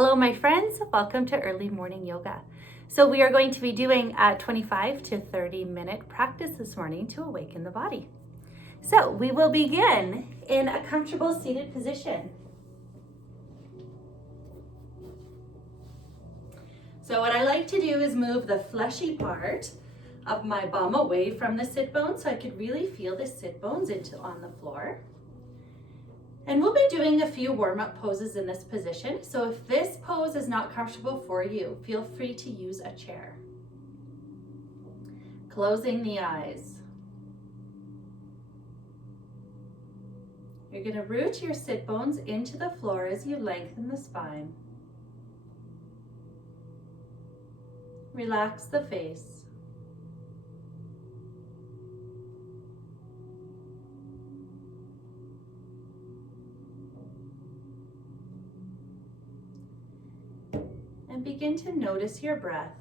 Hello, my friends. Welcome to Early Morning Yoga. So we are going to be doing a 25 to 30-minute practice this morning to awaken the body. So we will begin in a comfortable seated position. So what I like to do is move the fleshy part of my bum away from the sit bones so I could really feel the sit bones on the floor. And we'll be doing a few warm-up poses in this position. So if this pose is not comfortable for you, feel free to use a chair. Closing the eyes. You're going to root your sit bones into the floor as you lengthen the spine. Relax the face. And begin to notice your breath,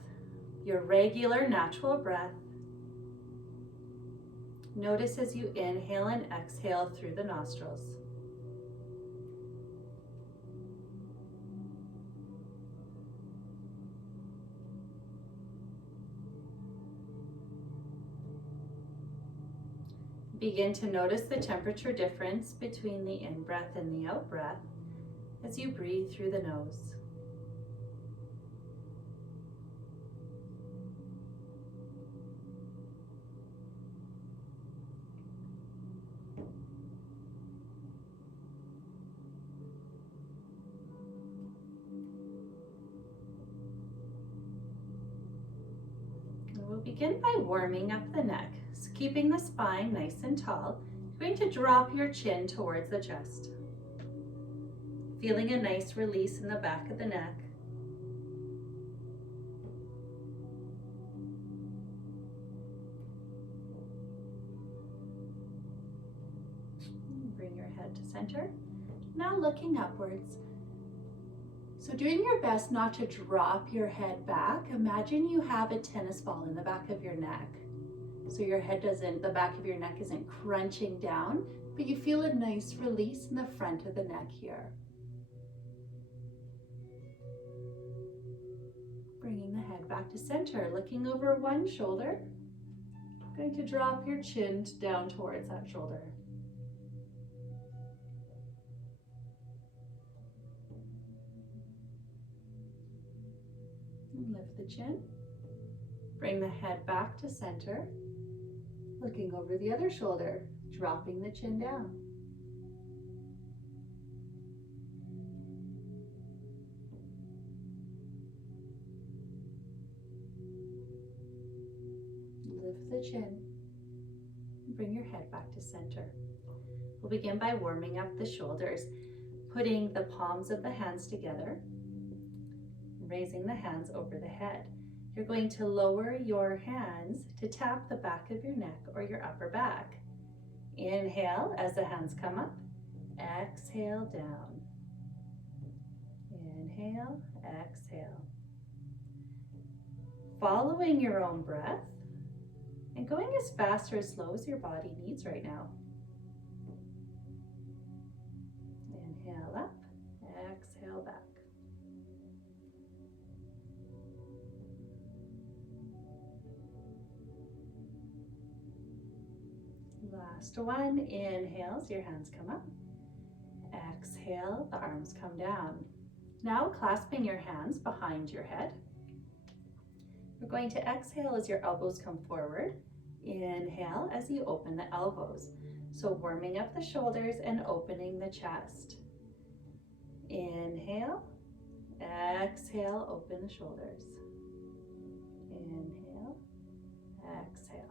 your regular natural breath. Notice as you inhale and exhale through the nostrils. Begin to notice the temperature difference between the in-breath and the out-breath as you breathe through the nose. We'll begin by warming up the neck. So keeping the spine nice and tall, you're going to drop your chin towards the chest. Feeling a nice release in the back of the neck. Bring your head to center. Now looking upwards. So doing your best not to drop your head back. Imagine you have a tennis ball in the back of your neck. So your head the back of your neck isn't crunching down, but you feel a nice release in the front of the neck here. Bringing the head back to center, looking over one shoulder. Going to drop your chin down towards that shoulder. Lift the chin. Bring the head back to center. Looking over the other shoulder, dropping the chin down. Lift the chin. Bring your head back to center. We'll begin by warming up the shoulders, putting the palms of the hands together, raising the hands over the head. You're going to lower your hands to tap the back of your neck or your upper back. Inhale as the hands come up. Exhale down. Inhale, exhale. Following your own breath and going as fast or as slow as your body needs right now. Inhale up, exhale back. Last one, inhales, your hands come up. Exhale, the arms come down. Now clasping your hands behind your head. We're going to exhale as your elbows come forward. Inhale as you open the elbows. So warming up the shoulders and opening the chest. Inhale, exhale, open the shoulders. Inhale, exhale.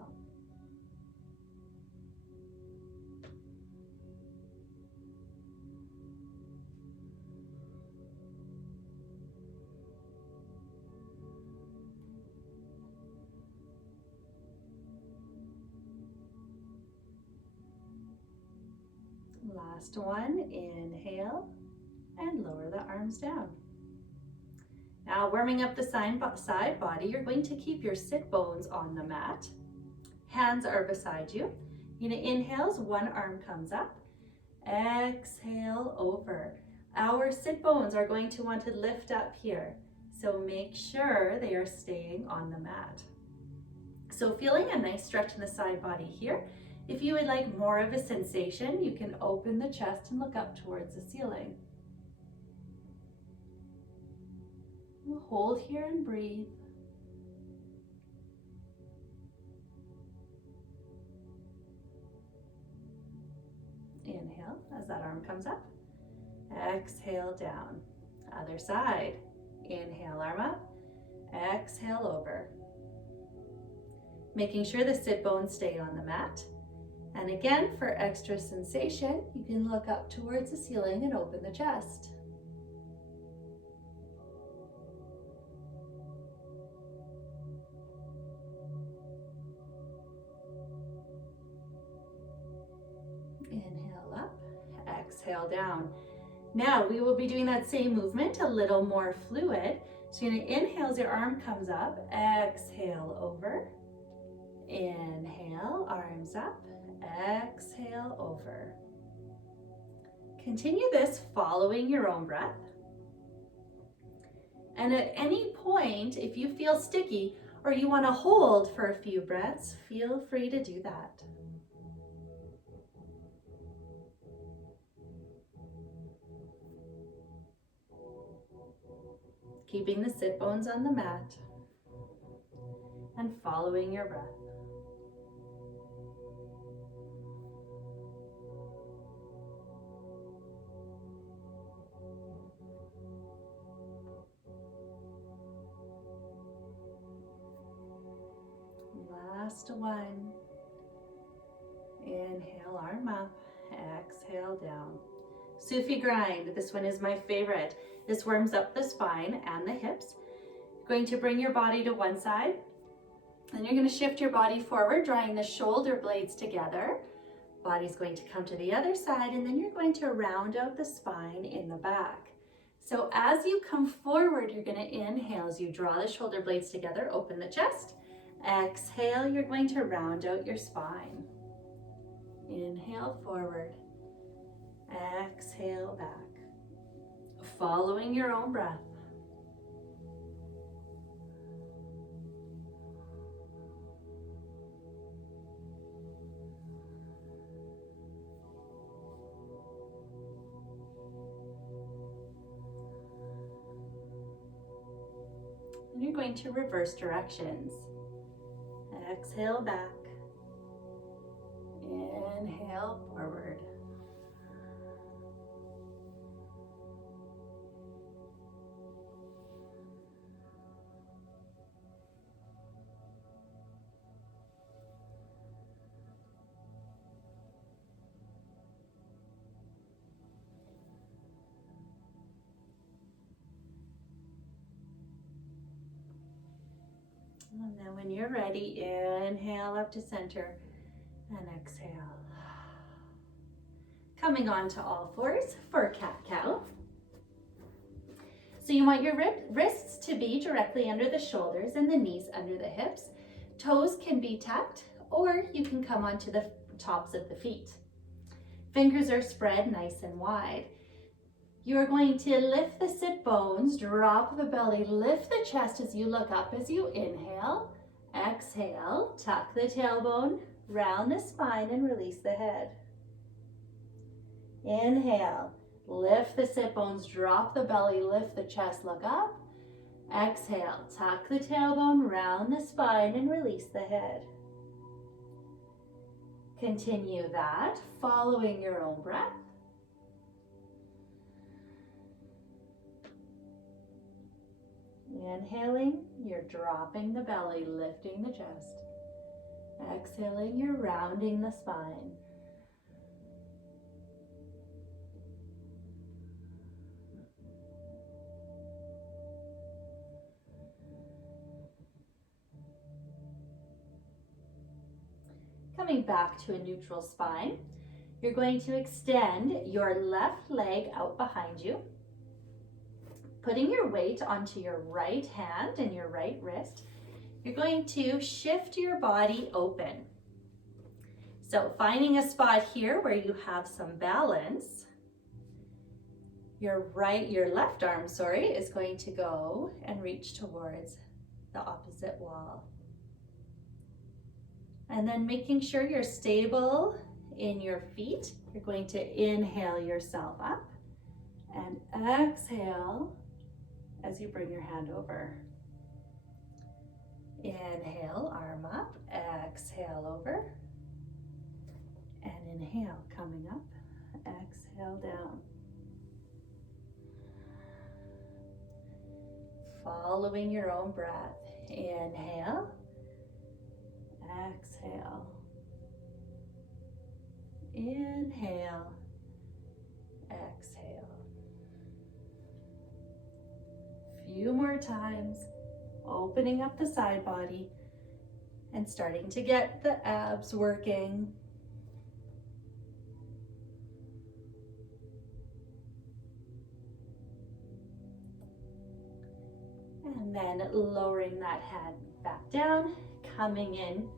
Last one, inhale and lower the arms down. Now warming up the side body, you're going to keep your sit bones on the mat. Hands are beside you. You're gonna inhale as one arm comes up. Exhale over. Our sit bones are going to want to lift up here. So make sure they are staying on the mat. So feeling a nice stretch in the side body here. If you would like more of a sensation, you can open the chest and look up towards the ceiling. We'll hold here and breathe. Inhale as that arm comes up. Exhale down. Other side. Inhale, arm up. Exhale over. Making sure the sit bones stay on the mat. And again, for extra sensation, you can look up towards the ceiling and open the chest. Inhale up, exhale down. Now we will be doing that same movement, a little more fluid. So you're gonna inhale as your arm comes up, exhale over. Inhale, arms up, exhale over. Continue this following your own breath. And at any point, if you feel sticky or you want to hold for a few breaths, feel free to do that. Keeping the sit bones on the mat and following your breath. Last one. Inhale, arm up, exhale down. Sufi grind, this one is my favorite. This warms up the spine and the hips. You're going to bring your body to one side, and you're going to shift your body forward, drawing the shoulder blades together. Body's going to come to the other side, and then you're going to round out the spine in the back. So as you come forward, you're going to inhale as you draw the shoulder blades together, open the chest. Exhale, you're going to round out your spine. Inhale forward. Exhale back. Following your own breath. And you're going to reverse directions. Exhale back. Inhale forward. And then when you're ready, inhale up to center and exhale. Coming on to all fours for cat-cow. So you want your wrists to be directly under the shoulders and the knees under the hips. Toes can be tucked, or you can come onto the tops of the feet. Fingers are spread nice and wide. You are going to lift the sit bones, drop the belly, lift the chest as you look up as you inhale. Exhale, tuck the tailbone, round the spine and release the head. Inhale, lift the sit bones, drop the belly, lift the chest, look up. Exhale, tuck the tailbone, round the spine and release the head. Continue that, following your own breath. Inhaling, you're dropping the belly, lifting the chest. Exhaling, you're rounding the spine. Coming back to a neutral spine, you're going to extend your left leg out behind you, putting your weight onto your right hand and your right wrist. You're going to shift your body open. So finding a spot here where you have some balance, Your left arm, sorry, is going to go and reach towards the opposite wall. And then making sure you're stable in your feet, you're going to inhale yourself up and exhale as you bring your hand over. Inhale, arm up, exhale over, and inhale, coming up, exhale down. Following your own breath, inhale, exhale, inhale, exhale. Few more times, opening up the side body and starting to get the abs working. And then lowering that hand back down, coming in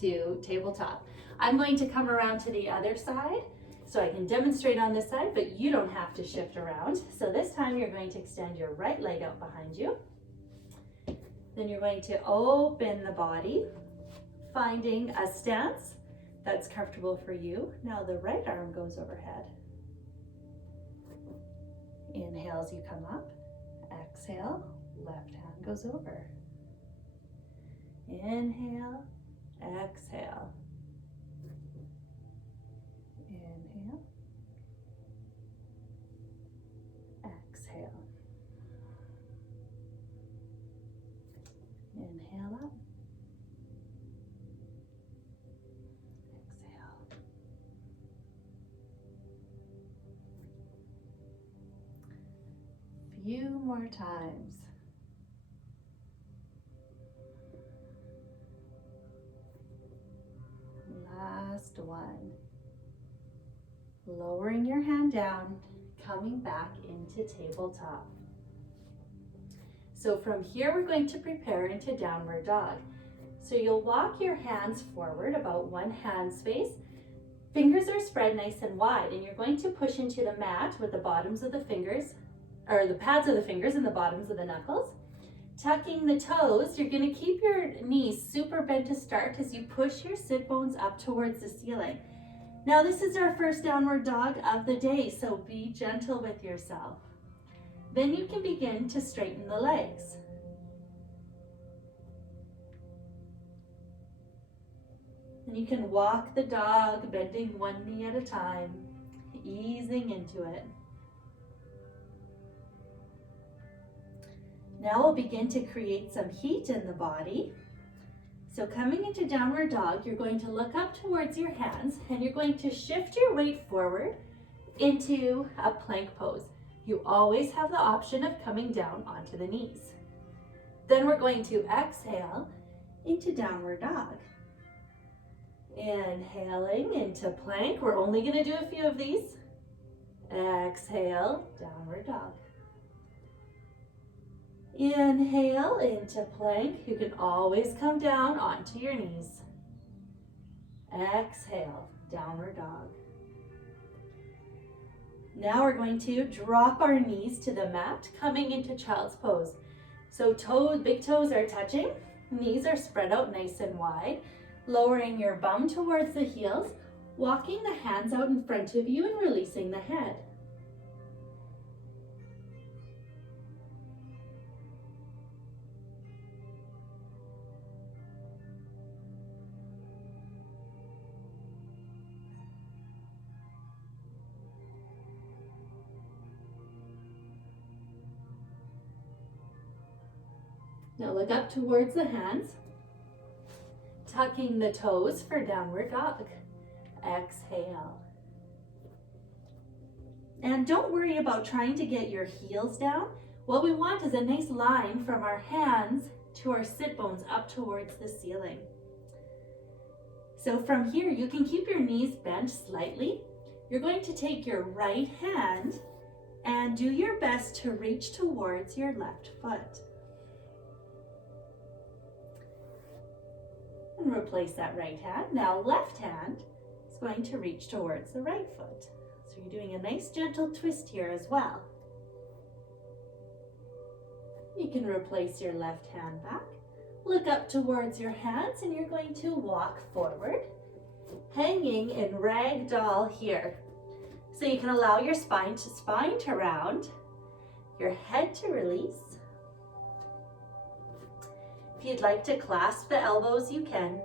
to tabletop. I'm going to come around to the other side so I can demonstrate on this side, but you don't have to shift around. So this time you're going to extend your right leg out behind you. Then you're going to open the body, finding a stance that's comfortable for you. Now the right arm goes overhead. Inhale as you come up. Exhale, left hand goes over. Inhale, exhale. Inhale, exhale. Inhale up. Exhale. Few more times. Last one. Lowering your hand down, coming back into tabletop. So from here, we're going to prepare into downward dog. So you'll walk your hands forward about 1 hand space. Fingers are spread nice and wide, and you're going to push into the mat with the bottoms of the fingers, or the pads of the fingers and the bottoms of the knuckles. Tucking the toes, you're going to keep your knees super bent to start as you push your sit bones up towards the ceiling. Now this is our first downward dog of the day, so be gentle with yourself. Then you can begin to straighten the legs. And you can walk the dog, bending one knee at a time, easing into it. Now we'll begin to create some heat in the body. So coming into downward dog, you're going to look up towards your hands and you're going to shift your weight forward into a plank pose. You always have the option of coming down onto the knees. Then we're going to exhale into downward dog. Inhaling into plank. We're only going to do a few of these. Exhale, downward dog. Inhale into plank. You can always come down onto your knees. Exhale, downward dog. Now we're going to drop our knees to the mat, coming into child's pose. So big toes are touching, knees are spread out nice and wide, lowering your bum towards the heels, walking the hands out in front of you and releasing the head. Now look up towards the hands, tucking the toes for downward dog. Exhale. And don't worry about trying to get your heels down. What we want is a nice line from our hands to our sit bones up towards the ceiling. So from here, you can keep your knees bent slightly. You're going to take your right hand and do your best to reach towards your left foot. And replace that right hand. Now left hand is going to reach towards the right foot. So So you're doing a nice gentle twist here as well. You can replace your left hand back. Look up towards your hands and you're going to walk forward, hanging in ragdoll here. So you can allow your spine to round, your head to release. If you'd like to clasp the elbows, you can.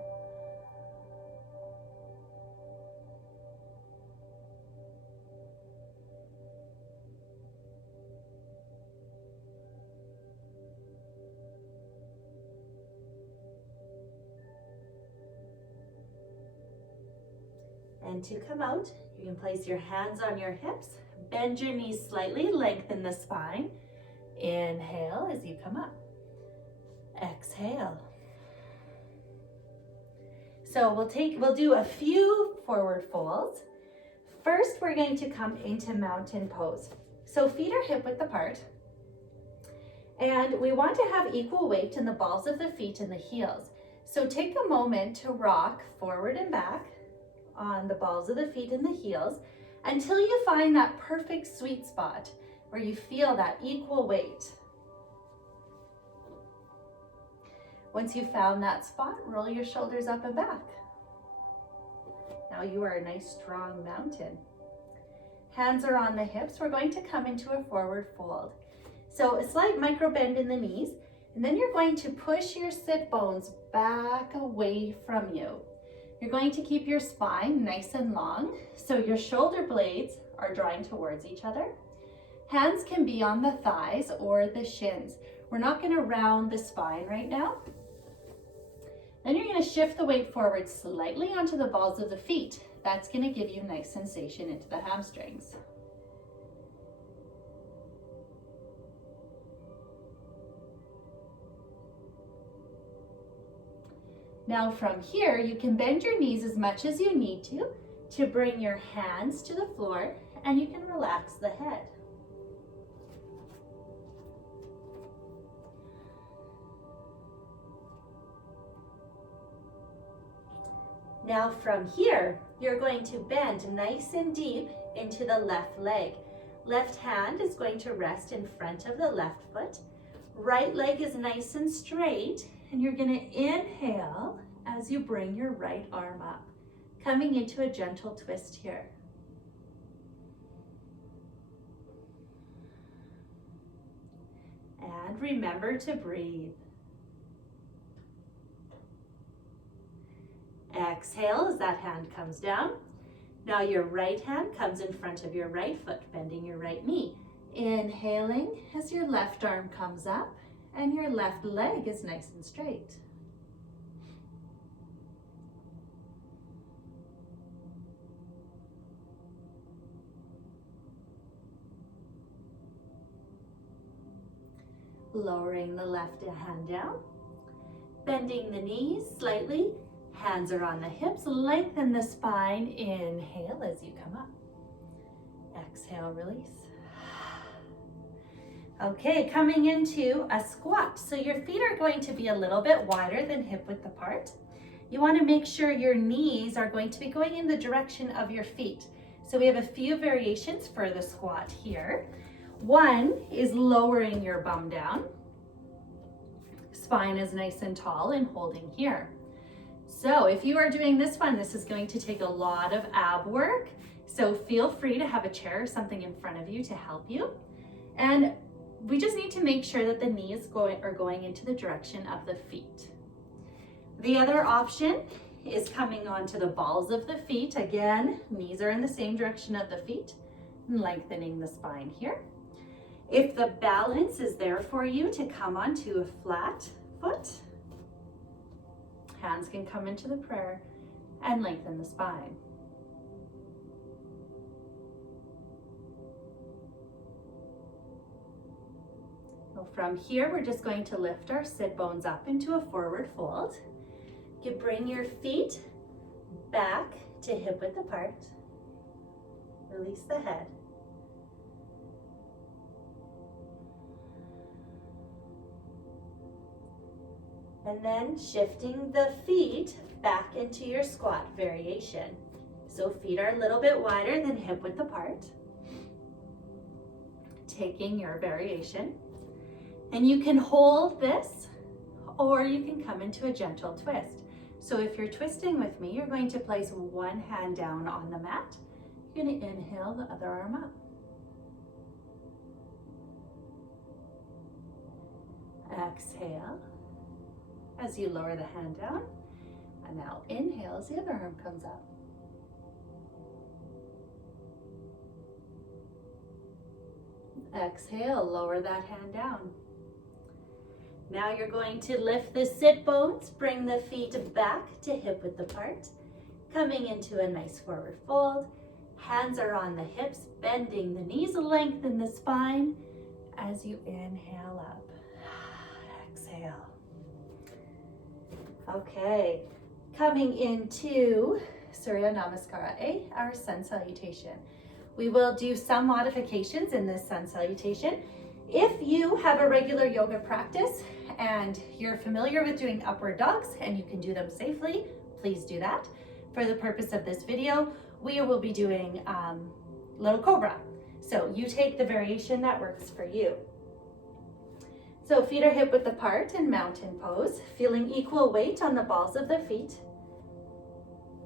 And to come out, you can place your hands on your hips, bend your knees slightly, lengthen the spine. Inhale as you come up. Exhale. So we'll do a few forward folds. First, we're going to come into mountain pose. So feet are hip width apart. And we want to have equal weight in the balls of the feet and the heels. So take a moment to rock forward and back on the balls of the feet and the heels until you find that perfect sweet spot where you feel that equal weight. Once you've found that spot, roll your shoulders up and back. Now you are a nice strong mountain. Hands are on the hips. We're going to come into a forward fold. So a slight micro bend in the knees, and then you're going to push your sit bones back away from you. You're going to keep your spine nice and long, so your shoulder blades are drawing towards each other. Hands can be on the thighs or the shins. We're not going to round the spine right now. Then you're going to shift the weight forward slightly onto the balls of the feet. That's going to give you nice sensation into the hamstrings. Now from here, you can bend your knees as much as you need to bring your hands to the floor, and you can relax the head. Now from here, you're going to bend nice and deep into the left leg. Left hand is going to rest in front of the left foot. Right leg is nice and straight, and you're going to inhale as you bring your right arm up, coming into a gentle twist here. And remember to breathe. Exhale as that hand comes down. Now your right hand comes in front of your right foot, bending your right knee. Inhaling as your left arm comes up and your left leg is nice and straight. Lowering the left hand down, bending the knees slightly. Hands are on the hips, lengthen the spine. Inhale as you come up. Exhale, release. Okay, coming into a squat. So your feet are going to be a little bit wider than hip width apart. You want to make sure your knees are going to be going in the direction of your feet. So we have a few variations for the squat here. One is lowering your bum down. Spine is nice and tall and holding here. So if you are doing this one, this is going to take a lot of ab work. So feel free to have a chair or something in front of you to help you. And we just need to make sure that the knees are going into the direction of the feet. The other option is coming onto the balls of the feet. Again, knees are in the same direction of the feet, and lengthening the spine here. If the balance is there for you to come onto a flat foot, hands can come into the prayer and lengthen the spine. So from here, we're just going to lift our sit bones up into a forward fold. You bring your feet back to hip width apart. Release the head. And then shifting the feet back into your squat variation. So feet are a little bit wider than hip width apart. Taking your variation. And you can hold this, or you can come into a gentle twist. So if you're twisting with me, you're going to place one hand down on the mat. You're going to inhale the other arm up. Exhale as you lower the hand down. And now inhale as the other arm comes up. Exhale, lower that hand down. Now you're going to lift the sit bones, bring the feet back to hip width apart, coming into a nice forward fold. Hands are on the hips, bending the knees, lengthen the spine as you inhale up. Exhale. Okay, coming into Surya Namaskara A, our sun salutation. We will do some modifications in this sun salutation. If you have a regular yoga practice and you're familiar with doing upward dogs and you can do them safely, please do that. For the purpose of this video, we will be doing little cobra. So you take the variation that works for you. So feet are hip width apart in mountain pose, feeling equal weight on the balls of the feet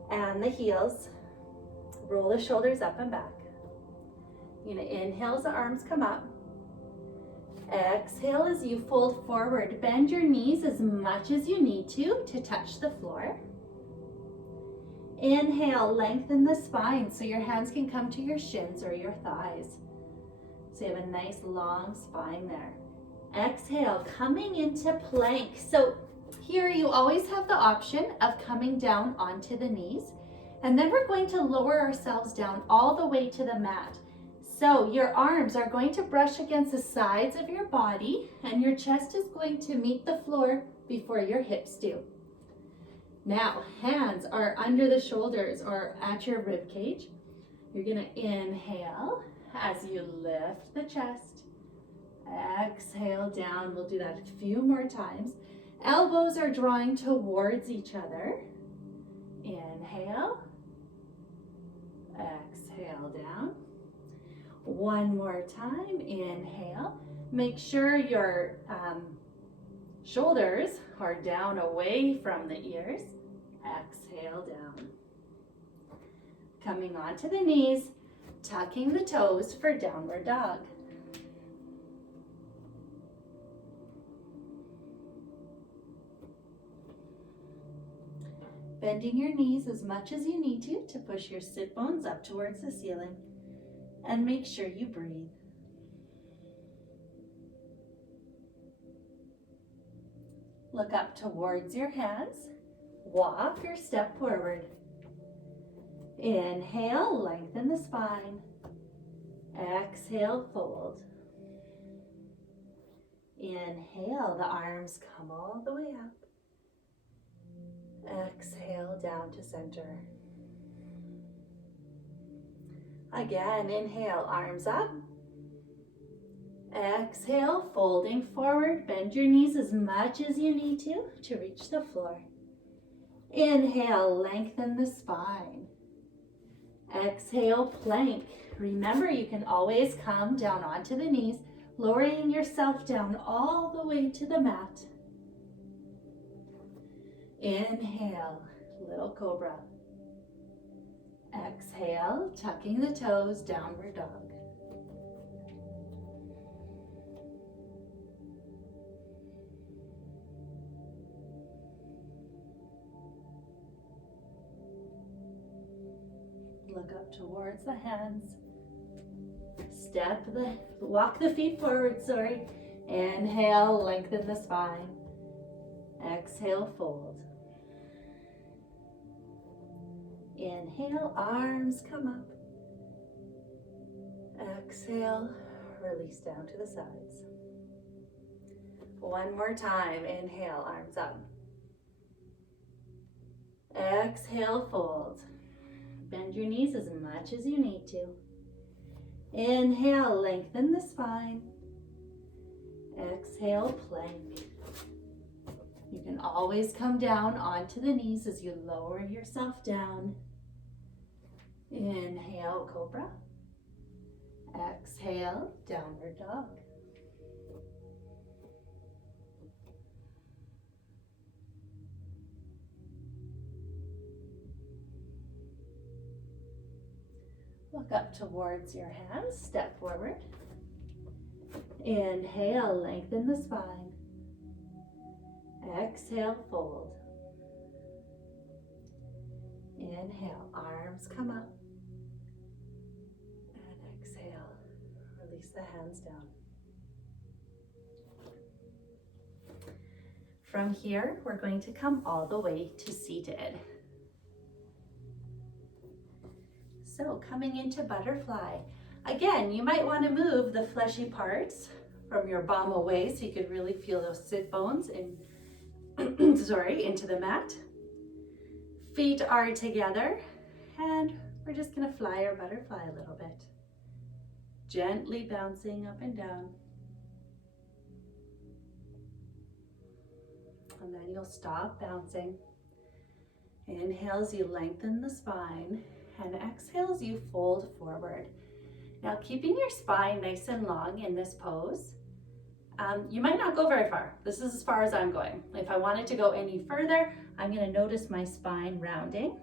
and the heels. Roll the shoulders up and back. You're gonna inhale as the arms come up. Exhale as you fold forward. Bend your knees as much as you need to touch the floor. Inhale, lengthen the spine so your hands can come to your shins or your thighs. So you have a nice long spine there. Exhale, coming into plank. So here you always have the option of coming down onto the knees, and then we're going to lower ourselves down all the way to the mat. So your arms are going to brush against the sides of your body and your chest is going to meet the floor before your hips do. Now, hands are under the shoulders or at your rib cage. You're gonna inhale as you lift the chest. Exhale down. We'll do that a few more times. Elbows are drawing towards each other. Inhale. Exhale down. One more time. Inhale. Make sure your shoulders are down away from the ears. Exhale down. Coming onto the knees, tucking the toes for downward dog. Bending your knees as much as you need to push your sit bones up towards the ceiling, and make sure you breathe. Look up towards your hands. Walk or step forward. Inhale, lengthen the spine. Exhale, fold. Inhale, the arms come all the way up. Exhale, down to center. Again, inhale, arms up. Exhale, folding forward. Bend your knees as much as you need to reach the floor. Inhale, lengthen the spine. Exhale, plank. Remember, you can always come down onto the knees, lowering yourself down all the way to the mat. Inhale, little cobra. Exhale, tucking the toes, downward dog. Look up towards the hands. Walk the feet forward, Inhale, lengthen the spine. Exhale, fold. Inhale, arms come up. Exhale, release down to the sides. One more time. Inhale, arms up. Exhale, fold. Bend your knees as much as you need to. Inhale, lengthen the spine. Exhale, plank. You can always come down onto the knees as you lower yourself down. Inhale, cobra. Exhale, downward dog. Look up towards your hands, step forward. Inhale, lengthen the spine. Exhale, fold. Inhale, arms come up. And exhale, release the hands down. From here, we're going to come all the way to seated. So coming into butterfly. Again, you might want to move the fleshy parts from your bum away so you could really feel those sit bones in, into the mat. Feet are together and we're just going to fly our butterfly a little bit. Gently bouncing up and down. And then you'll stop bouncing. Inhales, you lengthen the spine, and exhales, you fold forward. Now, keeping your spine nice and long in this pose, you might not go very far. This is as far as I'm going. If I wanted to go any further, I'm going to notice my spine rounding,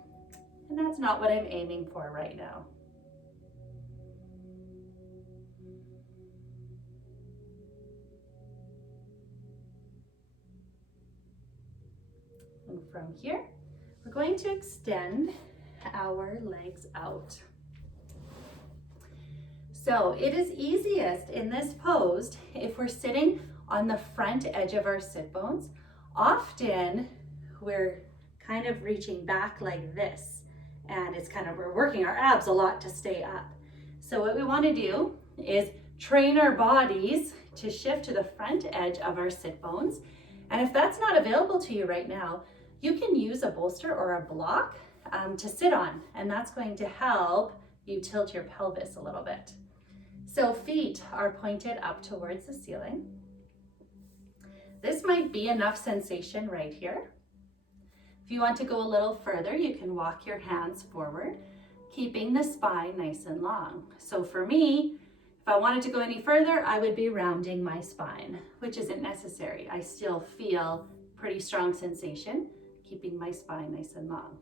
and that's not what I'm aiming for right now. And from here, we're going to extend our legs out. So it is easiest in this pose if we're sitting on the front edge of our sit bones. Often we're kind of reaching back like this, and we're working our abs a lot to stay up. So what we want to do is train our bodies to shift to the front edge of our sit bones. And if that's not available to you right now, you can use a bolster or a block to sit on, and that's going to help you tilt your pelvis a little bit. So feet are pointed up towards the ceiling. This might be enough sensation right here. If you want to go a little further, you can walk your hands forward, keeping the spine nice and long. So for me, if I wanted to go any further, I would be rounding my spine, which isn't necessary. I still feel pretty strong sensation, keeping my spine nice and long.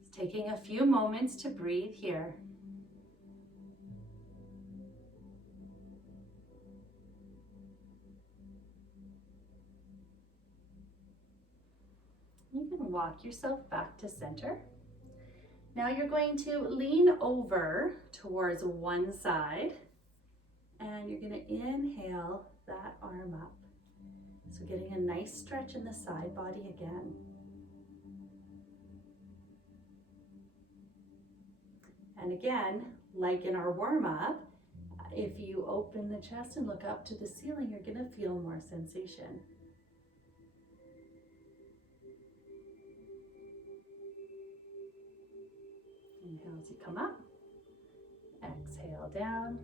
Just taking a few moments to breathe here. You can walk yourself back to center. Now you're going to lean over towards one side, and you're going to inhale that arm up. So getting a nice stretch in the side body again. And again, like in our warm-up, if you open the chest and look up to the ceiling, you're going to feel more sensation. Inhale as you come up, exhale down,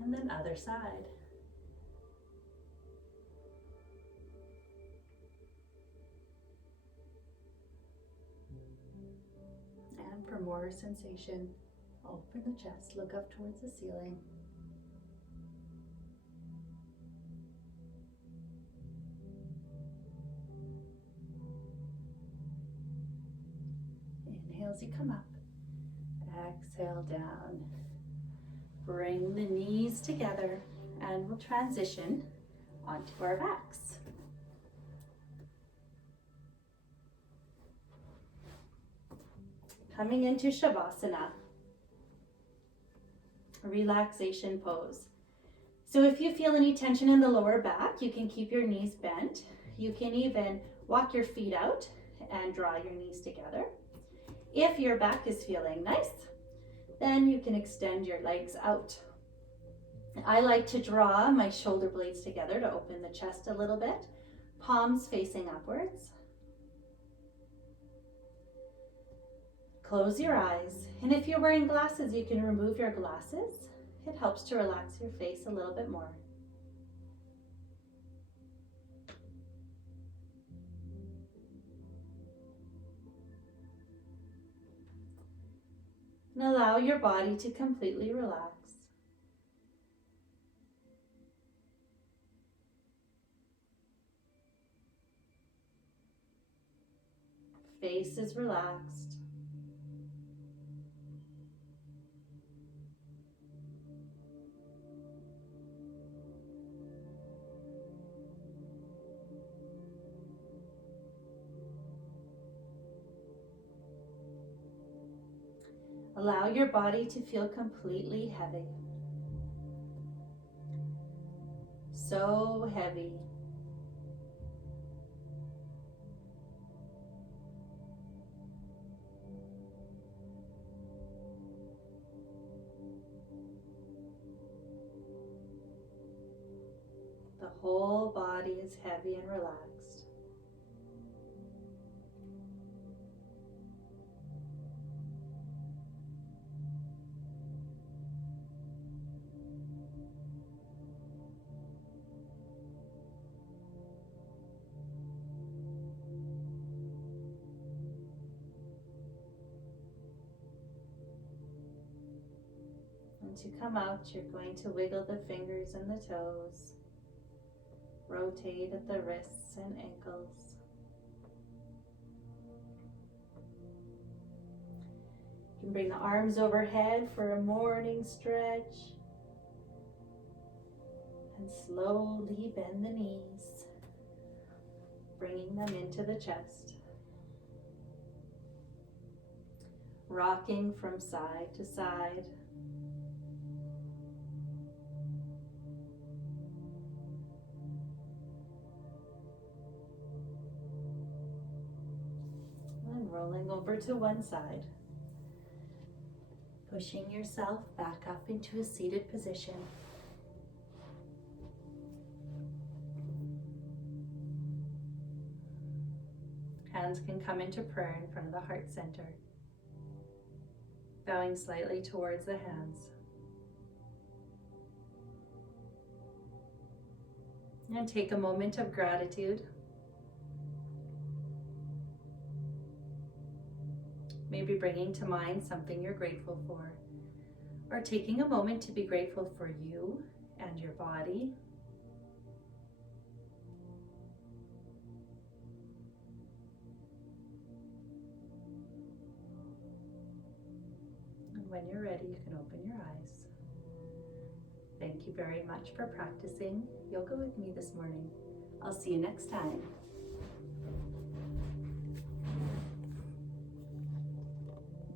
and then other side. And for more sensation, open the chest, look up towards the ceiling. Inhale as you come up. Exhale down. Bring the knees together and we'll transition onto our backs. Coming into Shavasana, relaxation pose. So if you feel any tension in the lower back, you can keep your knees bent. You can even walk your feet out and draw your knees together. If your back is feeling nice, then you can extend your legs out. I like to draw my shoulder blades together to open the chest a little bit, palms facing upwards. Close your eyes, and if you're wearing glasses, you can remove your glasses. It helps to relax your face a little bit more. And allow your body to completely relax. Face is relaxed. Allow your body to feel completely heavy. So heavy. The whole body is heavy and relaxed. And to come out, you're going to wiggle the fingers and the toes. Rotate at the wrists and ankles. You can bring the arms overhead for a morning stretch. And slowly bend the knees, bringing them into the chest. Rocking from side to side. And rolling over to one side. Pushing yourself back up into a seated position. Hands can come into prayer in front of the heart center. Bowing slightly towards the hands. And take a moment of gratitude. Maybe bringing to mind something you're grateful for. Or taking a moment to be grateful for you and your body. When you're ready, you can open your eyes. Thank you very much for practicing yoga with me this morning. I'll see you next time.